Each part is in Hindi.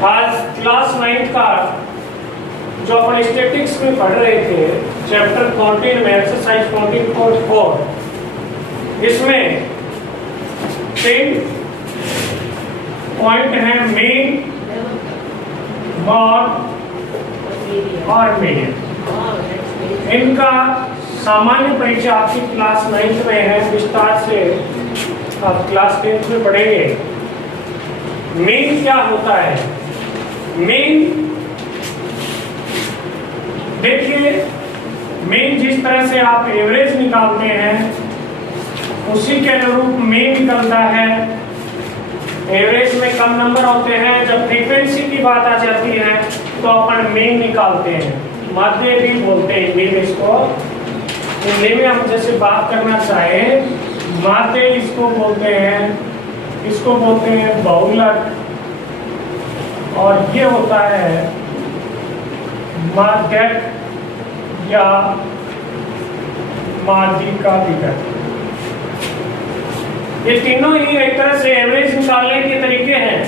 आज क्लास 9 का जो अपन स्टैटिक्स में पढ़ रहे थे चैप्टर 14 में एक्सरसाइज 14.4 इसमें 10 पॉइंट है मेन मॉड और मीडियन। इनका सामान्य परिचय आपकी क्लास 9 में है, विस्तार से आप क्लास 10 में पढ़ेंगे। मेन क्या होता है? मेन देखिए, मेन जिस तरह से आप एवरेज निकालते हैं उसी के अनुरूप मेन निकलता है। एवरेज में कम नंबर होते हैं, जब फ्रीक्वेंसी की बात आ जाती है तो अपन मेन निकालते हैं। माध्य भी बोलते हैं हिंदी में इसको। हिंदी में हम जैसे बात करना चाहें, माध्य इसको बोलते हैं बहुलक, और ये होता है माध्यक या माध्यिका विकट। ये तीनों ही एक तरह से एवरेज निकालने के तरीके हैं।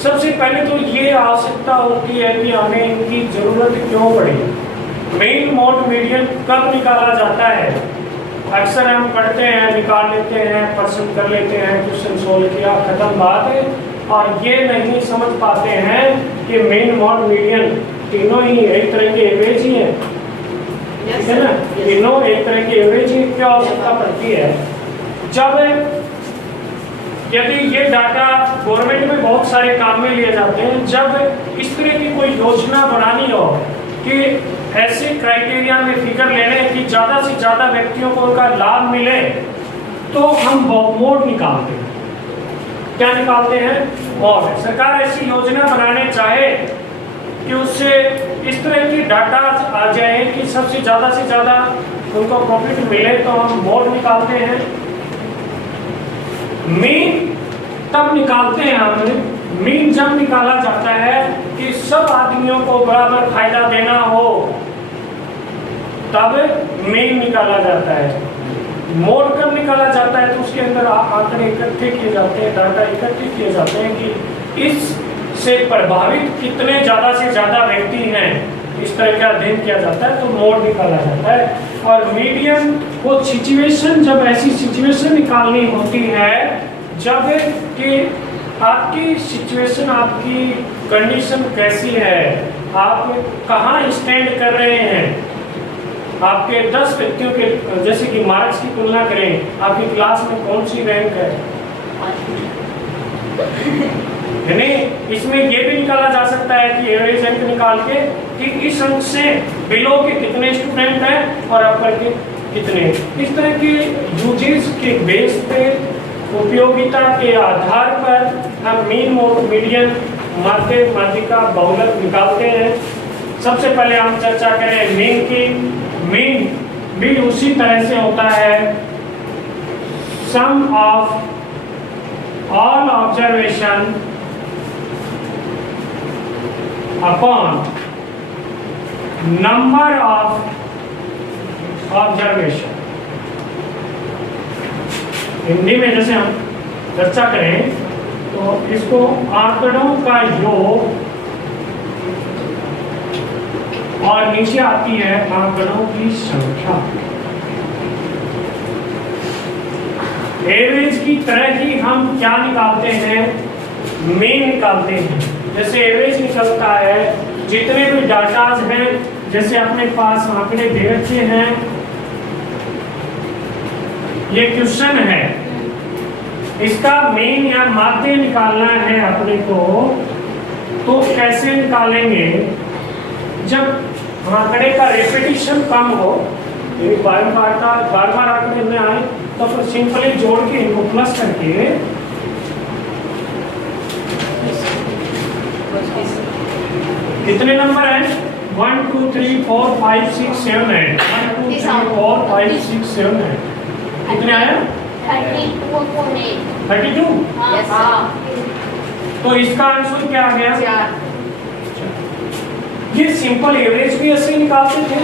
सबसे पहले तो ये आवश्यकता होती है कि हमें इनकी जरूरत क्यों पड़ी। मेन मॉड मीडियन कब निकाला जाता है? अक्सर हम पढ़ते हैं, निकाल लेते हैं, प्रश्न कर लेते हैं, क्वेश्चन सोल्व किया, खत्म बात है, और ये नहीं समझ पाते हैं कि मेन मॉड मीडियन तीनों ही एक तरह के एवरेज ही है, ठीक है ना? तीनों एक तरह के एवरेज ही की आवश्यकता पड़ती है। जब यदि ये डाटा गवर्नमेंट में बहुत सारे काम में लिए जाते हैं, जब इस तरह की कोई योजना बनानी हो कि ऐसे क्राइटेरिया में फिगर लेने कि ज़्यादा से ज़्यादा व्यक्तियों को उनका लाभ मिले, तो हम मोड निकालते हैं। क्या निकालते हैं? मोड। सरकार ऐसी योजना बनाने चाहे कि उससे इस तरह की डाटा आ जाए कि सबसे ज़्यादा उनको प्रॉफिट मिले, तो हम मोड निकालते हैं। मीन तब निकालते हैं हम, मीन जब निकाला जाता है कि सब आदमियों को बराबर फायदा देना हो, तब मीन निकाला जाता है। मोड कब निकाला जाता है? तो उसके अंदर आंकड़े इकट्ठे किए जाते हैं, डाटा इकट्ठे किए जाते हैं कि इससे प्रभावित कितने ज़्यादा से ज़्यादा व्यक्ति हैं, इस तरह का अध्ययन किया जाता है, तो मोड निकाला जाता है। और मीडियन वो सिचुएशन, जब ऐसी सिचुएशन निकालनी होती है जब कि आपकी सिचुएशन, आपकी कंडीशन कैसी है, आप कहाँ स्टैंड कर रहे हैं, आपके 10 व्यक्तियों के जैसे कि मार्क्स की तुलना करें, आपकी क्लास में कौन सी रैंक है, यानी इसमें ये भी निकाला जा सकता है कि एवरेज रैंक निकाल के कि इस अंक से बिलो के कितने स्टूडेंट हैं और अपर के कितने। इस तरह के यूजेस के बेस पे, उपयोगिता के आधार पर हम मीन, मोड, मीडियन, माध्य, माध्यिका, बहुलक निकालते हैं। सबसे पहले हम चर्चा करें मीन की। मीन भी उसी तरह से होता है sum of all observation upon number of observation. Hindi में जैसे हम चर्चा करें तो इसको आंकड़ों का योग, और नीचे आती है आंकड़ों की संख्या। एवरेज की तरह ही हम क्या निकालते हैं? मीन निकालते हैं। जैसे एवरेज निकलता है जितने भी डाटाज हैं, जैसे अपने पास आंकड़े दे रखे हैं, ये क्वेश्चन है, इसका मीन या माध्य निकालना है अपने को, तो कैसे निकालेंगे? जब आंकड़े का रेपिटेशन कम हो, बार बार आंकड़े में आए, तो फिर सिंपली जोड़ के इनको प्लस करके कितने नंबर हैं? 1 2 3 4 5 6 7 8 1 2 3 4 5 6 7 8 कितने आए? 32। तो इसका आंसर क्या आ गया? ये सिंपल एवरेज भी ऐसे निकालते थे।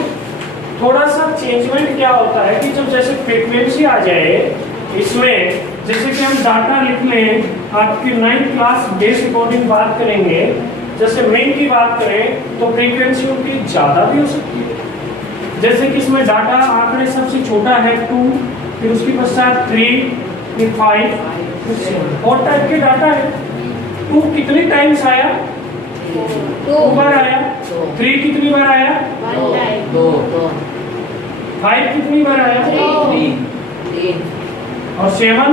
थोड़ा सा चेंजमेंट क्या होता है कि जब जैसे फ्रीक्वेंसी आ जाए इसमें, जैसे कि हम डाटा लिख लें आपकी 9th क्लास बेस अकॉर्डिंग बात करेंगे, जैसे मेन की बात करें तो फ्रीक्वेंसी उनकी ज़्यादा भी हो सकती है। जैसे कि इसमें डाटा आंकड़े सबसे छोटा है 2, फिर उसके पश्चात 3, फिर 5, फिर 7 और टाइप के डाटा है। 2 कितनी टाइम्स आया? 2 बार आया। 3 कितनी बार आया? 2। 5 कितनी बार आया? 3। और 7?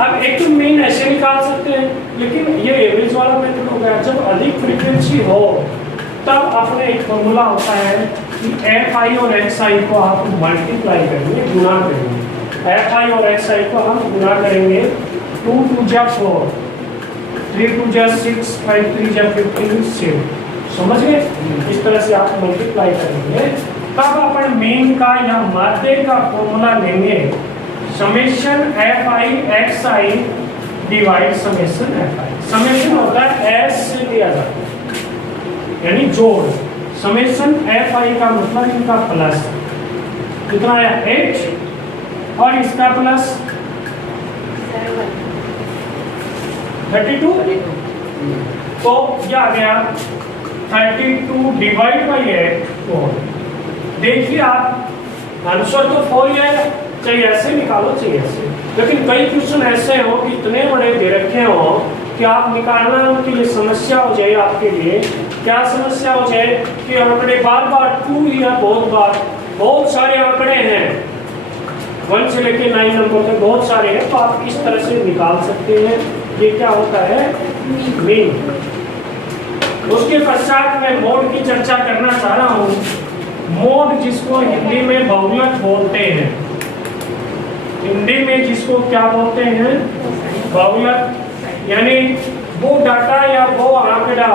अब एक तो मेन ऐसे निकाल सकते हैं, लेकिन ये एवरेज वाला मेथड हो गया। जब अधिक फ्रीक्वेंसी हो तब अपने एक फॉर्मूला होता है कि Fi और Xi को आप मल्टीप्लाई करेंगे, गुणा करेंगे। Fi और Xi को हम गुणा करेंगे। 2 2 जा 4, 3 2 जा 6, 5 3 जा 15, 7। समझ गए? इस तरह से आप मल्टीप्लाई करेंगे, तब अपन मेन का या माध्य का फॉर्मूला लेंगे। Summation Fi Xi divide summation Fi। Summation होता है S से दिया जाता है, यानी जोड़। समेशन Fi का मतलब इनका प्लस कितना आया? 8 और इसका प्लस 32। तो क्या आ गया? 32 डिवाइड बाई 8 4। देखिए आप आंसर तो 4 ही आएगा, चाहे ऐसे निकालो चाहे ऐसे। लेकिन कई क्वेश्चन ऐसे हो कि इतने बड़े दे रखे हो कि आप निकालना उनके लिए समस्या हो जाए। आपके लिए क्या समस्या हो जाए कि आंकड़े बार बार 2 ही है, बहुत सारे आंकड़े हैं, 1 से लेके 9 नंबर तक बहुत सारे हैं, तो आप इस तरह से निकाल सकते हैं। ये क्या होता है? मीन। उसके पश्चात मैं मोड की चर्चा करना चाह रहा हूँ। मोड जिसको हिंदी में बहुलक बोलते हैं, हिंदी में जिसको क्या बोलते हैं? बहुलक। यानी वो डाटा या वो आंकड़ा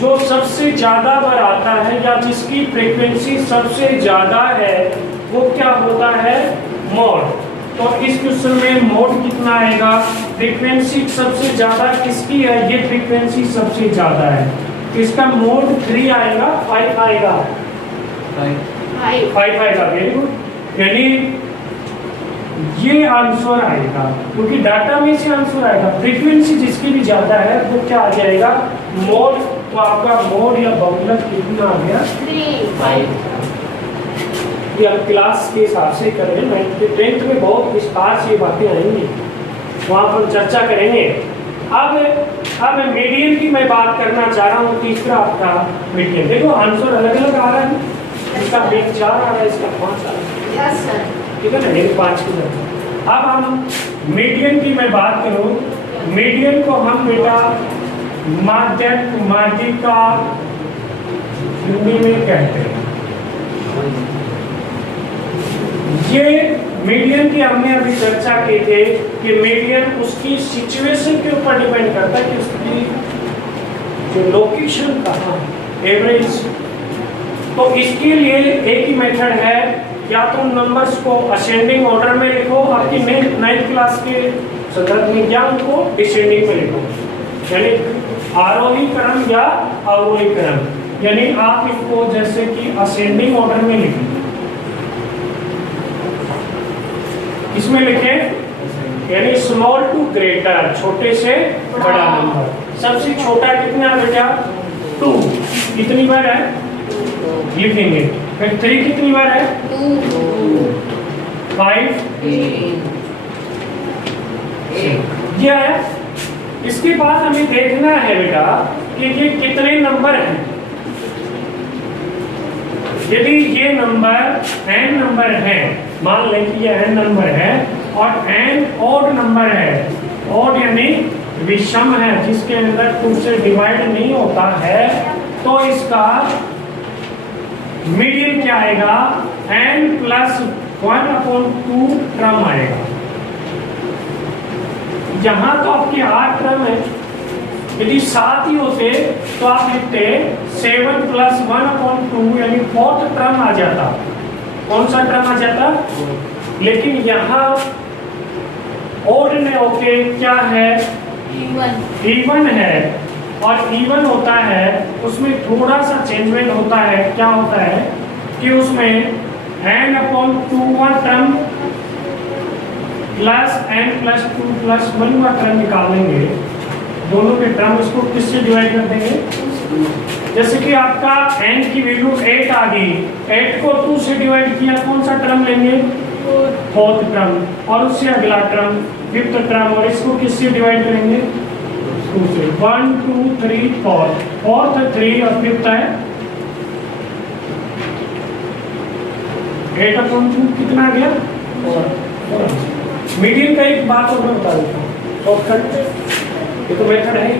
जो सबसे ज्यादा बार आता है या जिसकी फ्रीक्वेंसी सबसे ज्यादा है, वो क्या होता है? मोड। तो इस क्वेश्चन में मोड कितना आएगा? फ्रीक्वेंसी सबसे ज्यादा किसकी है? ये फ्रीक्वेंसी सबसे ज्यादा है, इसका मोड 3 आएगा, 5 आएगा, 5 आएगा। Very good. यानी ये आंसर आएगा, क्योंकि डाटा में से आंसर आएगा। फ्रीक्वेंसी जिसकी भी ज्यादा है वो क्या आ जाएगा? मोड। तो आपका मोड या बहुलक कितना आ गया? 5। ये आप क्लास के हिसाब से कर रहे हैं। 9th 10th में बहुत विस्तार से बातें आएंगी, वहाँ पर चर्चा करेंगे। अब मीडियन की मैं बात करना चाह रहा हूँ। तीसरा आपका मीडियन। देखो आंसर अलग अलग आ रहा है, इसका 4 आ रहा है, इसका 5 आ रहा है, ठीक है ना? मेरे 5 की जगह। अब हम मीडियन की मैं बात करूँ, मीडियन को हम बेटा माध्यक माध्यिका हिंदी में कहते हैं। ये मीडियन की हमने अभी चर्चा की थी कि मीडियन उसकी सिचुएशन के ऊपर डिपेंड करता है कि उसकी जो लोकेशन कहाँ है, एवरेज। तो इसके लिए एक ही मेथड है, या तो नंबर्स को असेंडिंग ऑर्डर में लिखो, आपकी 9th क्लास के संदर्भ में, या उनको डिसेंडिंग में लिखो, यानी आरोही क्रम या अवरोही क्रम। यानी आप इनको जैसे कि असेंडिंग ऑर्डर में लिखें। इसमें लिखें यानी स्मॉल टू ग्रेटर, छोटे से बड़ा नंबर। सबसे छोटा कितना बेटा? 2। कितनी बार है? लिखेंगे। फिर 3 कितनी बार है? 5 यह है। इसके बाद हमें देखना है बेटा कि ये कितने नंबर हैं। यदि ये नंबर n नंबर है, मान लें कि ये n नंबर है और n ऑड नंबर है, ऑड यानी विषम है, जिसके अंदर 2 से डिवाइड नहीं होता है, तो इसका मीडियन क्या आएगा? n+1/2 क्रम आएगा। यहाँ तो आपके 8 क्रम है, यदि 7 ही होते तो आप लिखते 7+1/2 यानी 4th क्रम आ जाता। कौन सा क्रम आ जाता? लेकिन यहाँ ऑड ने होके क्या है? इवन है, और इवन होता है उसमें थोड़ा सा चेंजमेंट होता है। क्या होता है कि उसमें n/2 क्रम प्लस n प्लस 2 प्लस 1 का टर्म निकाल लेंगे, दोनों के टर्म इसको किससे डिवाइड कर देंगे? जैसे कि आपका n की वैल्यू 8 आ गई, 8 को 2 से डिवाइड किया, कौन सा टर्म लेंगे? फोर्थ टर्म, और उससे अगला टर्म फिफ्थ टर्म, और इसको किससे डिवाइड करेंगे? 2 से। 1 2 3 4, फोर्थ 3 और फिफ्थ है 8/2 कितना आ गया? 4। मीडियन का एक बात और मैं बता देता हूँ, शॉर्टकट ये तो मेथड है।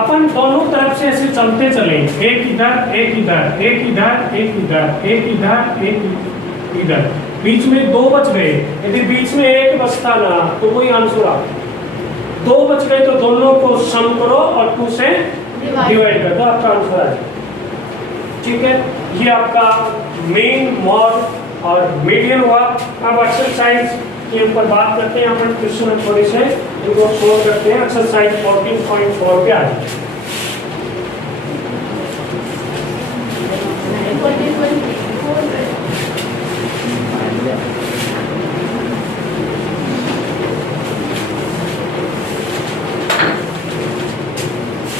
अपन दोनों तरफ से ऐसे चलते चले, एक इधर एक इधर, एक इधर एक इधर, एक इधर एक इधर, बीच में 2 बच गए। यदि बीच में 1 बचता ना तो वही आंसर आ, 2 बच गए तो दोनों को सम करो और 2 से डिवाइड कर दो, आपका आंसर आ जाए। ठीक है, ये आपका मेन, मॉड और मीडियन हुआ। अब एक्सरसाइज के ऊपर बात करते हैं, अपन क्वेश्चन थोड़े से इनको सोल्व करते हैं। एक्सरसाइज 14.4 पे आ जाए।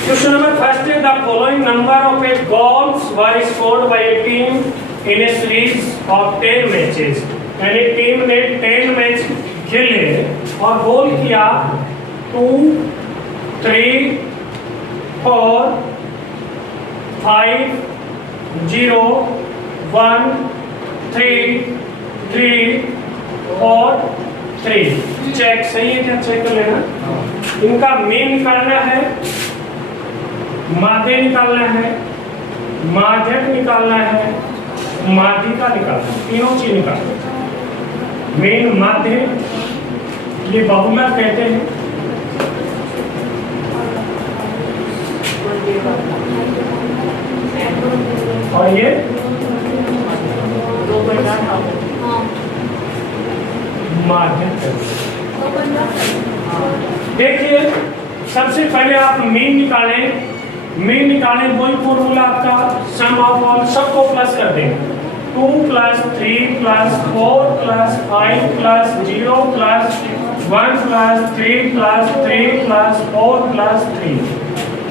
Question number first is the following number of goals were scored by a team in a series of 10 matches. यानी टीम ने 10 मैच खेले और गोल किया 2 3 4 5 0 1 3 3 4 3। चेक सही है क्या? चेक कर लेना। इनका मीन निकालना है, माध्य निकालना है, माध्यक निकालना है, माध्यिका निकालना है, तीनों चीज निकालना है। मेन माध्य ये बहुलक कहते हैं, और ये माध्यक कहते हैं। देखिए सबसे पहले आप मीन निकालें, मीन निकालें वही फॉर्मूला आपका सम ऑफ ऑल, सबको प्लस कर देंगे। 2 + 3 + 4 + 5 + 0 + 1 + 3 + 3 + 4 + 3।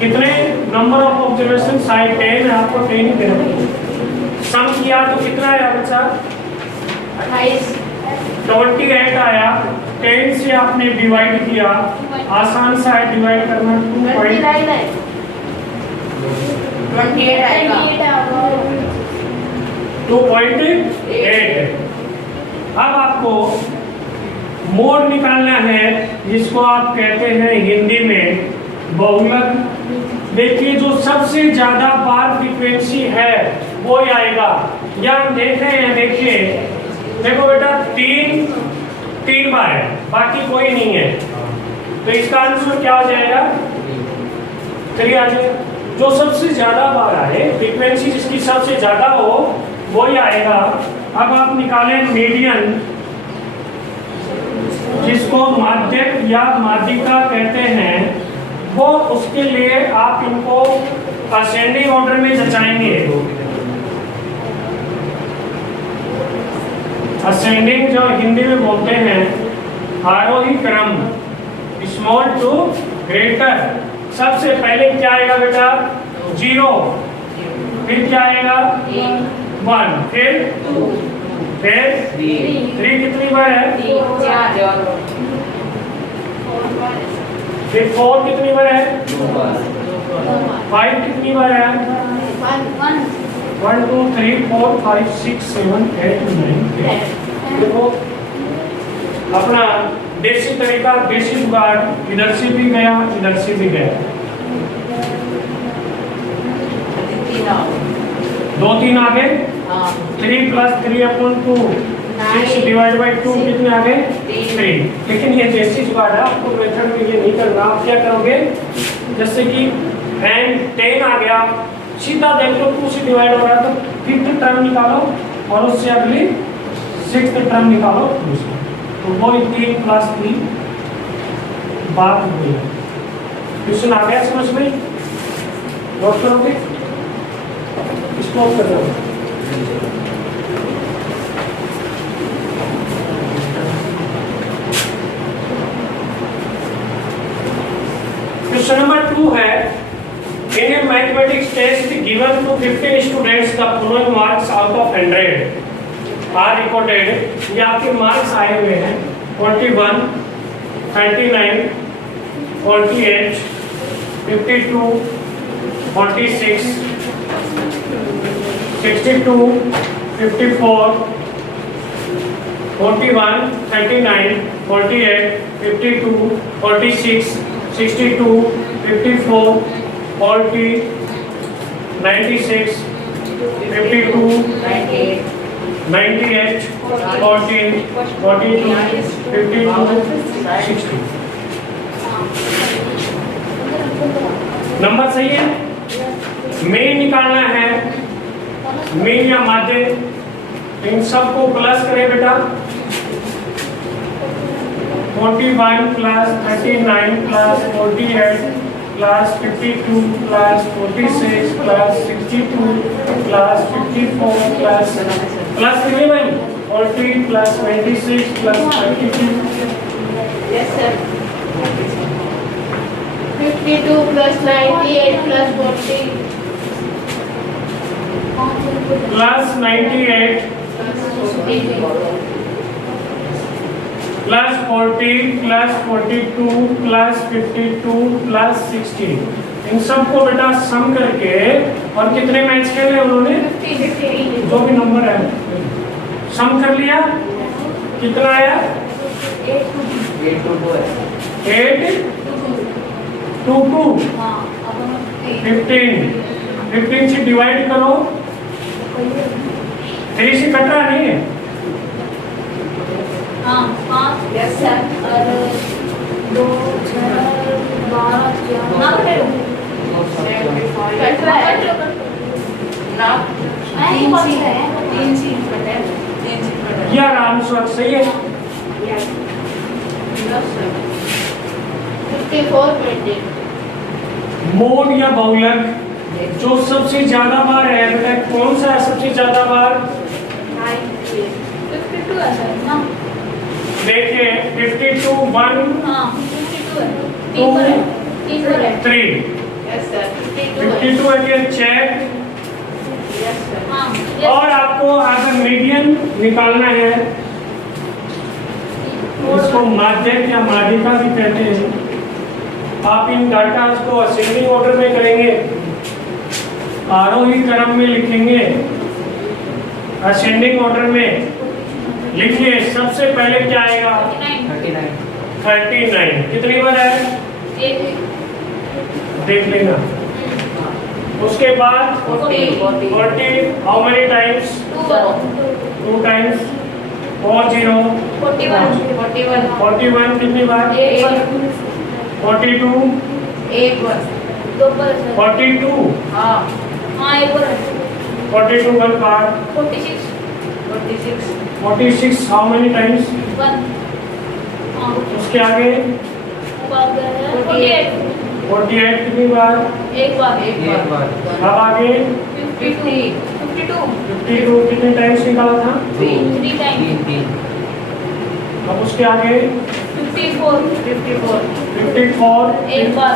कितने नंबर ऑफ ऑब्जर्वेशन? साइड 10 है, आपको 10 ही देना। सम किया तो कितना आया बच्चा? 28 आया। 10 से आपने डिवाइड किया, आसान सा है डिवाइड करना। 2.8। अब आपको मोड निकालना है, जिसको आप कहते हैं हिंदी में बहुलक। देखिए जो सबसे ज्यादा बार फ्रीक्वेंसी है वो ही आएगा। या हम देख रहे हैं, देखिए देखो बेटा 3 बार है, बाकी कोई नहीं है, तो इसका आंसर क्या हो जाएगा? 3 आ जाएगा। जो सबसे ज्यादा बार आए, फ्रीक्वेंसी जिसकी सबसे ज्यादा हो वो ही आएगा। अब आप निकालें मीडियन, जिसको माध्यक या माध्यिका कहते हैं, वो उसके लिए आप इनको असेंडिंग ऑर्डर में जचाएंगे। असेंडिंग जो हिंदी में बोलते हैं, आरोही क्रम, स्मॉल टू ग्रेटर। सबसे पहले क्या आएगा बेटा? 0, फिर क्या आएगा? 1, फिर 2, फिर 3 कितनी बार है? 4 फिर 4 कितनी बार है? 5 कितनी बार है? 1 2 3 4 5 6 7 8 9 10। देखो अपना देसी तरीका, देसी जुगाड़, इधर से भी गया, इधर से भी गया। 2 3 आ गए। 3 + 3/2 6 डिवाइड बाई 2 कितने आ गए? 3। लेकिन ये देसी जुगाड़ है, आपको मेथड में ये नहीं करना। आप क्या करोगे? जैसे कि n10 आ गया, सीधा देख लो 2 से डिवाइड हो रहा है, तो 5th टर्म निकालो और उससे अगली 6th टर्म निकालो, तो वो 3 + 3 बात हो गई। क्वेश्चन आ गया समझ में? नोट करोगे? स्टॉप कर दो। क्वेश्चन नंबर 2 है, in a mathematics test given to 15 students the following marks out of 100 are recorded। ये आपके मार्क्स आए हुए हैं 41, 39, 48, 52, 46, 62, 54, 41, 39, 48, 52, 46, 62, 54, 40, 96, 52, 98, 14, 42, 52, 60। नंबर सही है। मीन निकालना है, मीन या माध्य, इन सबको प्लस करें बेटा। 41 plus 39 plus 48 plus 52 plus 46 plus 62 plus 54 plus कितने भाई 40 plus 26 plus 32। Yes, sir. 52 plus 98 plus 40 plus 98 plus 40 plus 42 plus 52 plus 60, इन सबको बेटा सम करके, और कितने मैच खेले उन्होंने, 50 जो भी नंबर है सम कर लिया, कितना आया 8 2 2 15 से डिवाइड करो, 3 से कट रहा नहीं है। Yes, sir. और 2 6 12 ना कटे कट रहा है ना, 3 सी कटे यार आंसर सही है। 54 20 मोड या बहुलक जो सबसे ज्यादा बार है बेटा, कौन सा है सबसे ज्यादा बार, 52 है सर ना, देखिए 52 1 हाँ 52 है, 2 3 पर है 3 यस सर 52 है 52 अगेन चेक। यस सर हाँ और आपको अगर मीडियन निकालना है, इसको माध्यक या माध्यिका भी कहते हैं। आप इन डाटा को असेंडिंग ऑर्डर में करेंगे, आरोही क्रम में लिखेंगे, असेंडिंग ऑर्डर में लिखिए। सबसे पहले क्या आएगा 39, कितनी बार है देख लेना। उसके बाद 40, हाउ मेनी टाइम्स 2 टाइम्स, 40 41 कितनी बार 42 42 42 1 बार 46 हाउ मेनी टाइम्स, उसके आगे 48 कितनी बार, अब आगे 52 कितने टाइम्स निकाला था, अब उसके आगे 54 एक बार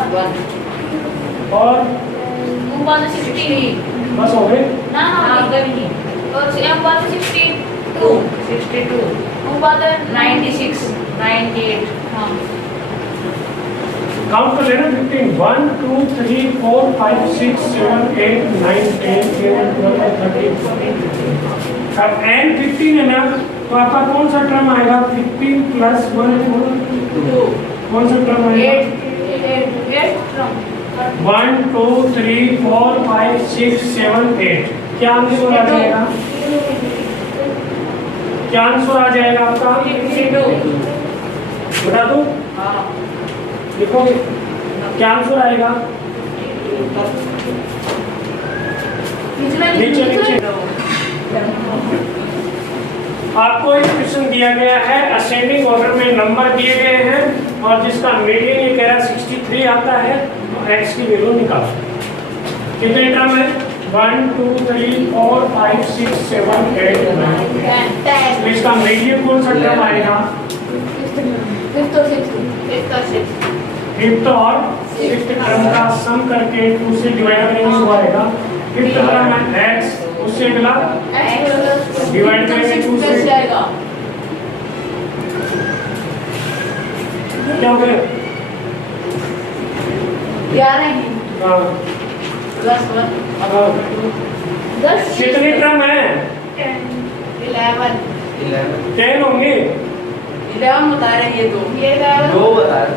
और 60 बस हो गए। ना और एक बार 62 बात 96 98 हाँ काउंट कर लेना 15 1 2 3 4 5 6 7 8 9 10 11 12 13 अब एंड 15 है ना, तो आपका कौन सा टर्म आएगा 15 प्लस 1 कौन सा टर्म आएगा 1 2 3 4 5 6 7 8। क्या आंसर आ जाएगा, क्या आंसर आ जाएगा आपका 52 बता दो, लिखोगे क्या आंसर आएगा, नीचे आपको एक क्वेश्चन दिया गया है, असेंडिंग ऑर्डर में नंबर दिए गए हैं और जिसका मीडियन ये कह रहा है 63 आता है, तो x की वैल्यू निकालो। कितने टर्म है 1 2 3 4 5 6 7 8 9 10। इसका मीडियन कौन सा टर्म आएगा, फिफ्थ और सिक्स्थ टर्म का सम करके 2 से डिवाइड करेंगे वो आएगा। फिफ्थ टर्म है x, उससे अगला डिवाइड करेंगे 2 से, क्या हो गया? 11 हाँ, प्लस 1 हाँ। कितनी टर्म है? 11 10 होंगे। 11 बता रहे हैं ये दो। ये 11 दो बता रहे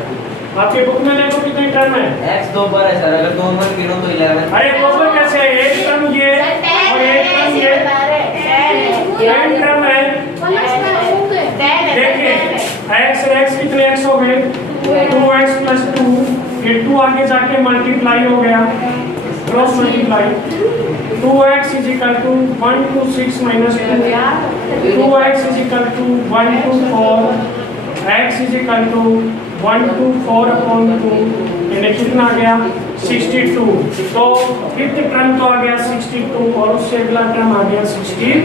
आपके बुक में देखो कितनी टर्म है। x 2 पर है सर, अगर 2 पर गिनो तो 11। अरे दो पर कैसे है? एक टर्म ये और एक टर्म ये, 10 टर्म है। देखिए x कितने x हो गए? 2x प्लस 2, ये 2 आगे जाके मल्टीप्लाई हो गया, cross multiply. 2x is equal to 1 to 6 minus 2, 2x is equal to 1 to 4, x is equal to 1 to 4 upon 2, यानी कितना आ गया? 62। तो फिफ्थ टर्म तो आ गया 62 और उससे अगला टर्म आ गया 60।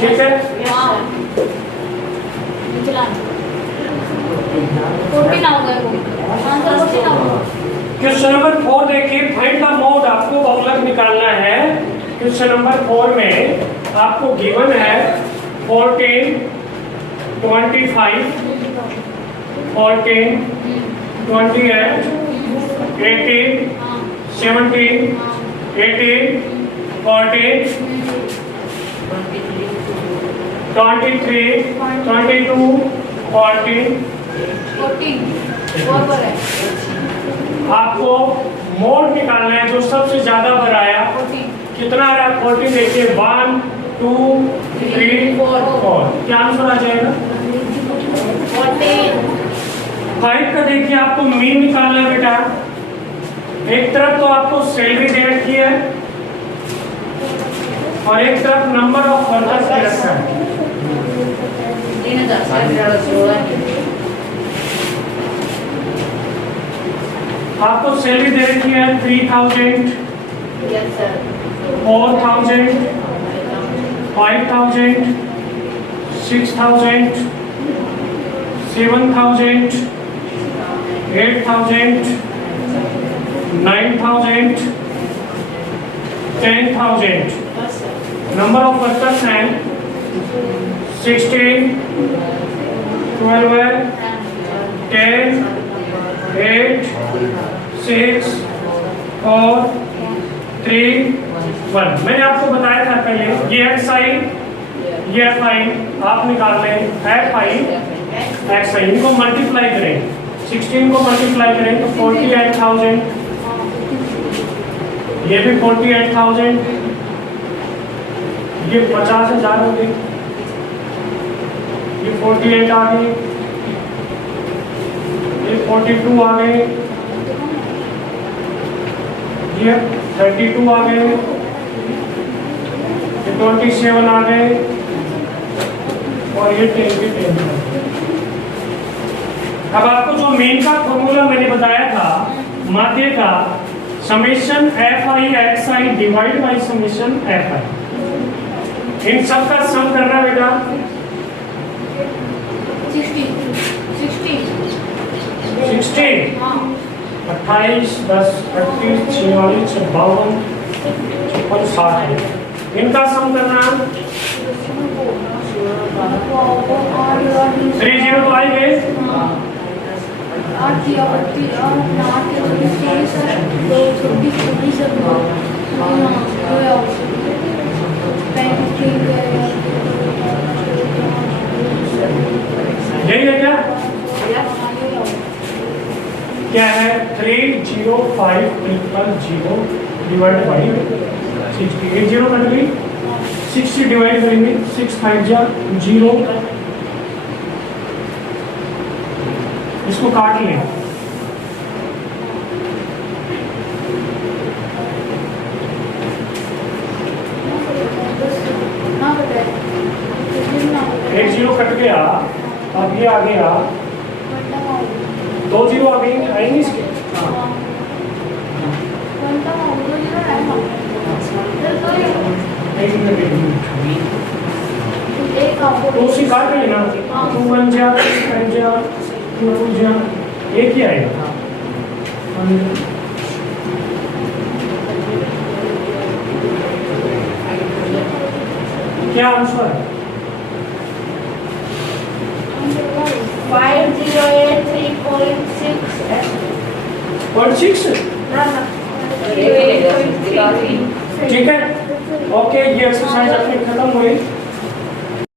ठीक है? क्वेश्चन नंबर 4 देखिए, फाइंड द मोड। आपको बहुलक निकालना है। क्वेश्चन नंबर 4 में आपको गिवन है 14, 25, 14, 28, 18, 17, 18, 14, 23, 22, 14। आपको मोड निकालना है जो सबसे ज्यादा भराया। कितना आ रहा है? 14। देखिए 1, 2, 3, 4। क्या आंसर आ जाएगा? 5 का देखिए आपको मीन निकालना है बेटा। एक तरफ तो आपको सैलरी दे रखी है और एक तरफ नंबर ऑफ वर्कर्स दे रखा है। आपको सैलरी दे रखी है 3000, 4000, 5000, 6000, 7000, 8000, 9000, 10,000। नंबर ऑफ वर्कर्स हैं 16, 12, 10, 8, 6, 4, 3, 1। मैंने आपको बताया था पहले, ये XI, ये FI आप निकाल लें। FI, XI इनको मल्टीप्लाई करें, 16 को मल्टीप्लाई करें तो 48,000, ये भी 48,000, ये 50,000 हो गए, ये 48 आ गए, ये 42 आ गए, ये 32 आ गए, ये 27 आ गए और ये 10 के 10। अब आपको जो मेन का फॉर्मूला मैंने बताया था माध्य का, summation FI XI divide by summation FI, इन सब का सम करना बेटा। 60 28, 10, 38, 46, 52, 56, 60 इनका सम करना। 30 तो आएंगे। यही है क्या? क्या है? 305,000 डिवाइड बाई 60। 8 0 कट गई, 60 डिवाइड करेंगे 6 5 0, इसको काट लें। एक 0 कट गया, अब ये आ गया 2 0 आ गई, आएंगे इसके। तो उसी काट लेना, 2 1 जा 3 5 जा एक ही आएगा। क्या आंसर है? 5083.6. 0.6। ठीक है, ओके, ये एक्सरसाइज अपनी खत्म हुई।